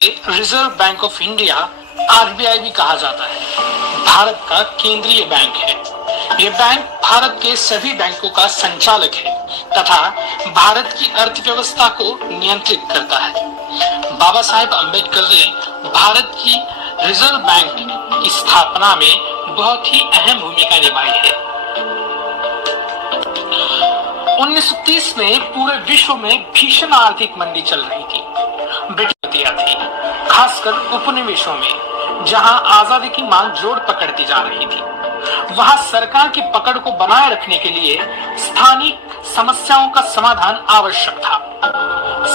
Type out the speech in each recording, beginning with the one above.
Reserve bank of India RBI भी कहा जाता है, भारत का केंद्रीय बैंक है। ये बैंक भारत के सभी बैंकों का संचालक है तथा भारत की अर्थव्यवस्था को नियंत्रित करता है। बाबा साहेब अम्बेडकर ने भारत की रिजर्व बैंक की स्थापना में बहुत ही अहम भूमिका निभाई है। 1930 में पूरे विश्व में भीषण आर्थिक मंदी चल रही थी। ब्रिटिश थी, खासकर उपनिवेशों में, जहां आजादी की मांग जोर पकड़ती जा रही थी। वहां सरकार की पकड़ को बनाए रखने के लिए स्थानीय समस्याओं का समाधान आवश्यक था।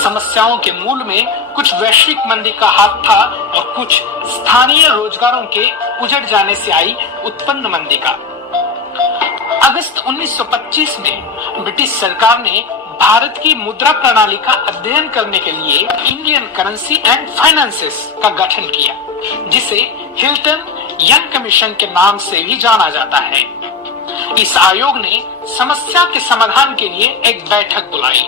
समस्याओं के मूल में कुछ वैश्विक मंदी का हाथ था और कुछ स्थानीय रोजगारों के उजड़ जाने से आई उत्पन्न मंदी का। अगस्त 1925 में ब्रिटिश सरकार ने भारत की मुद्रा प्रणाली का अध्ययन करने के लिए इंडियन करेंसी एंड फाइनेंसेस का गठन किया, जिसे हिल्टन यंग कमीशन के नाम से भी जाना जाता है। इस आयोग ने समस्या के समाधान के लिए एक बैठक बुलाई।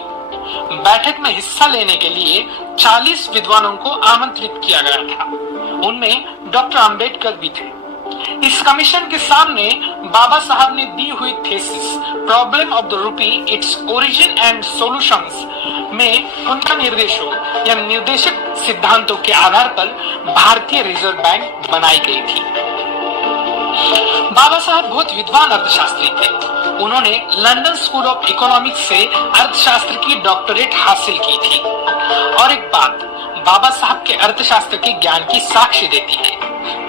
बैठक में हिस्सा लेने के लिए 40 विद्वानों को आमंत्रित किया गया था। उनमें डॉक्टर अंबेडकर भी थे। इस कमीशन के सामने बाबा साहब ने दी हुई thesis problem of the rupee, its origin and solutions में उनका निर्देशों या निर्देशक सिद्धांतों के आधार पर भारतीय रिजर्व बैंक बनाई गई थी। बाबा साहब बहुत विद्वान अर्थशास्त्री थे। उन्होंने लंदन स्कूल ऑफ इकोनॉमिक्स से अर्थशास्त्र की डॉक्टरेट हासिल की थी। और एक बात बाबा साहब के अर्थशास्त्र के ज्ञान की साक्षी देती है।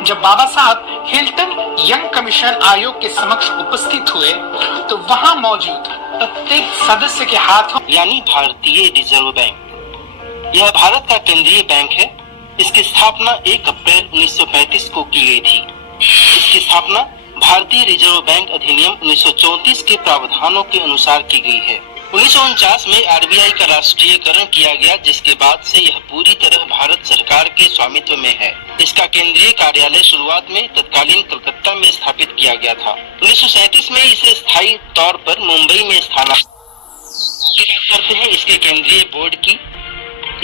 जब बाबा साहब हिल्टन यंग कमीशन आयोग के समक्ष उपस्थित हुए तो वहां मौजूद प्रत्येक सदस्य के हाथों यानी भारतीय रिजर्व बैंक, यह भारत का केंद्रीय बैंक है। इसकी स्थापना 1 अप्रैल 1935 को की गई थी। इसकी स्थापना भारतीय रिजर्व बैंक अधिनियम 1934 के प्रावधानों के अनुसार की गई है। 1949 में आरबीआई का राष्ट्रीयकरण किया गया, जिसके बाद से यह पूरी तरह भारत सरकार के स्वामित्व में है। इसका केंद्रीय कार्यालय शुरुआत में तत्कालीन कलकत्ता में स्थापित किया गया था। 1937 में इसे स्थायी तौर पर मुंबई में स्थानांतरित करते हैं। इसके केंद्रीय बोर्ड की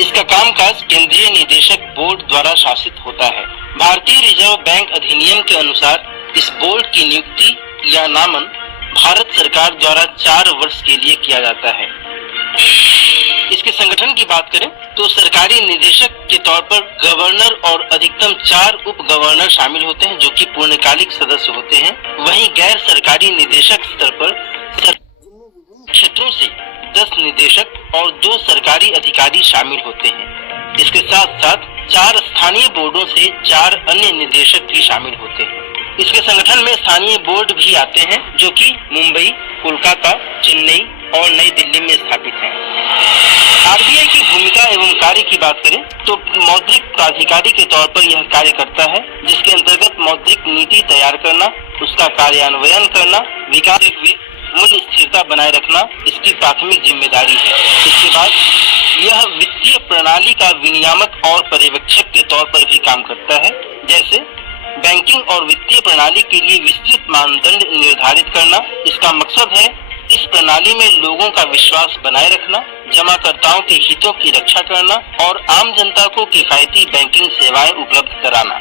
इसका कामकाज केंद्रीय निदेशक बोर्ड द्वारा शासित होता है। भारतीय रिजर्व बैंक अधिनियम के अनुसार इस बोर्ड की नियुक्ति या नामन भारत सरकार द्वारा 4 वर्ष के लिए किया जाता है। इसके संगठन की बात करें तो सरकारी निदेशक के तौर पर गवर्नर और अधिकतम 4 उप गवर्नर शामिल होते हैं, जो कि पूर्णकालिक सदस्य होते हैं। वहीं गैर सरकारी निदेशक स्तर पर क्षेत्रों से 10 निदेशक और 2 सरकारी अधिकारी शामिल होते हैं। इसके साथ साथ 4 स्थानीय बोर्डों से 4 अन्य निदेशक भी शामिल होते हैं। इसके संगठन में स्थानीय बोर्ड भी आते हैं, जो कि मुंबई, कोलकाता, चेन्नई और नई दिल्ली में स्थापित हैं। आरबीआई की भूमिका एवं कार्य की बात करें तो मौद्रिक प्राधिकारी के तौर पर यह कार्य करता है, जिसके अंतर्गत मौद्रिक नीति तैयार करना, उसका कार्यान्वयन करना, विकास हुए मूल्य स्थिरता बनाए रखना इसकी प्राथमिक जिम्मेदारी है। इसके बाद यह वित्तीय प्रणाली का विनियामक और पर्यवेक्षक के तौर पर भी काम करता है, जैसे बैंकिंग और वित्तीय प्रणाली के लिए विस्तृत मानदंड निर्धारित करना। इसका मकसद है इस प्रणाली में लोगों का विश्वास बनाए रखना, जमाकर्ताओं के हितों की रक्षा करना और आम जनता को किफायती बैंकिंग सेवाएं उपलब्ध कराना।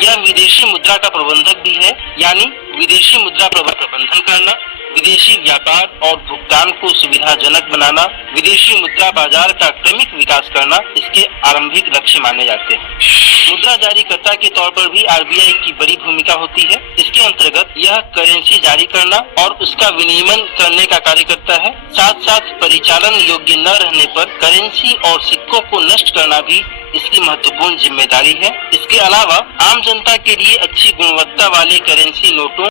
यह विदेशी मुद्रा का प्रबंधक भी है, यानी विदेशी मुद्रा प्रबंधन करना, विदेशी व्यापार और भुगतान को सुविधाजनक बनाना, विदेशी मुद्रा बाजार का क्रमिक विकास करना इसके आरंभिक लक्ष्य माने जाते हैं। मुद्रा जारीकर्ता के तौर पर भी आरबीआई की बड़ी भूमिका होती है। इसके अंतर्गत यह करेंसी जारी करना और उसका विनियमन करने का कार्य करता है। साथ साथ परिचालन योग्य न रहने पर करेंसी और सिक्कों को नष्ट करना भी इसकी महत्वपूर्ण जिम्मेदारी है। इसके अलावा आम जनता के लिए अच्छी गुणवत्ता वाले करेंसी नोटों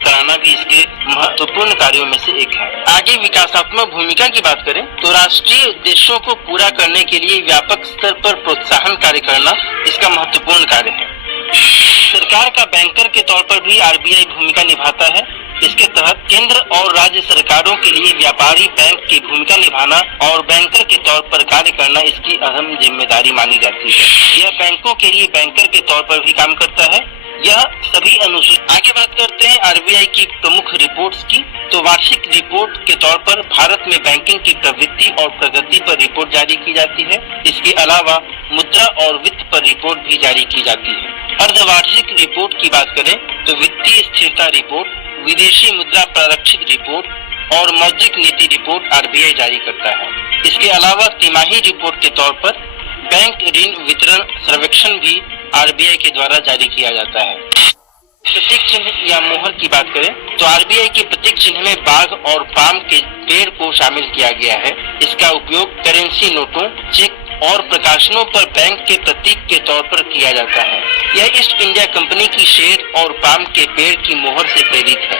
कराना भी इसके महत्वपूर्ण कार्यों में से एक है। आगे विकासात्मक भूमिका की बात करें तो राष्ट्रीय उद्देश्यों को पूरा करने के लिए व्यापक स्तर पर प्रोत्साहन कार्य करना इसका महत्वपूर्ण कार्य है। सरकार का बैंकर के तौर पर भी आरबीआई भूमिका निभाता है। इसके तहत केंद्र और राज्य सरकारों के लिए व्यापारी बैंक की भूमिका निभाना और बैंकर के तौर पर कार्य करना इसकी अहम जिम्मेदारी मानी जाती है। यह बैंकों के लिए बैंकर के तौर पर भी काम करता है। यह सभी अनुसूचित। आगे बात करते हैं आरबीआई की प्रमुख रिपोर्ट्स की। तो वार्षिक रिपोर्ट के तौर पर भारत में बैंकिंग की प्रवृत्ति और प्रगति पर रिपोर्ट जारी की जाती है। इसके अलावा मुद्रा और वित्त पर रिपोर्ट भी जारी की जाती है। अर्धवार्षिक रिपोर्ट की बात करें तो वित्तीय स्थिरता रिपोर्ट, विदेशी मुद्रा प्रारक्षित रिपोर्ट और मौद्रिक नीति रिपोर्ट आरबीआई जारी करता है। इसके अलावा तिमाही रिपोर्ट के तौर पर बैंक ऋण वितरण सर्वेक्षण भी आरबीआई के द्वारा जारी किया जाता है। प्रतीक चिन्ह या मोहर की बात करें तो आरबीआई के प्रतीक चिन्ह में बाघ और पाम के पेड़ को शामिल किया गया है। इसका उपयोग करेंसी नोटों, चेक और प्रकाशनों पर बैंक के प्रतीक के तौर पर किया जाता है। यह ईस्ट इंडिया कंपनी की शेर और पाम के पेड़ की मोहर से प्रेरित है।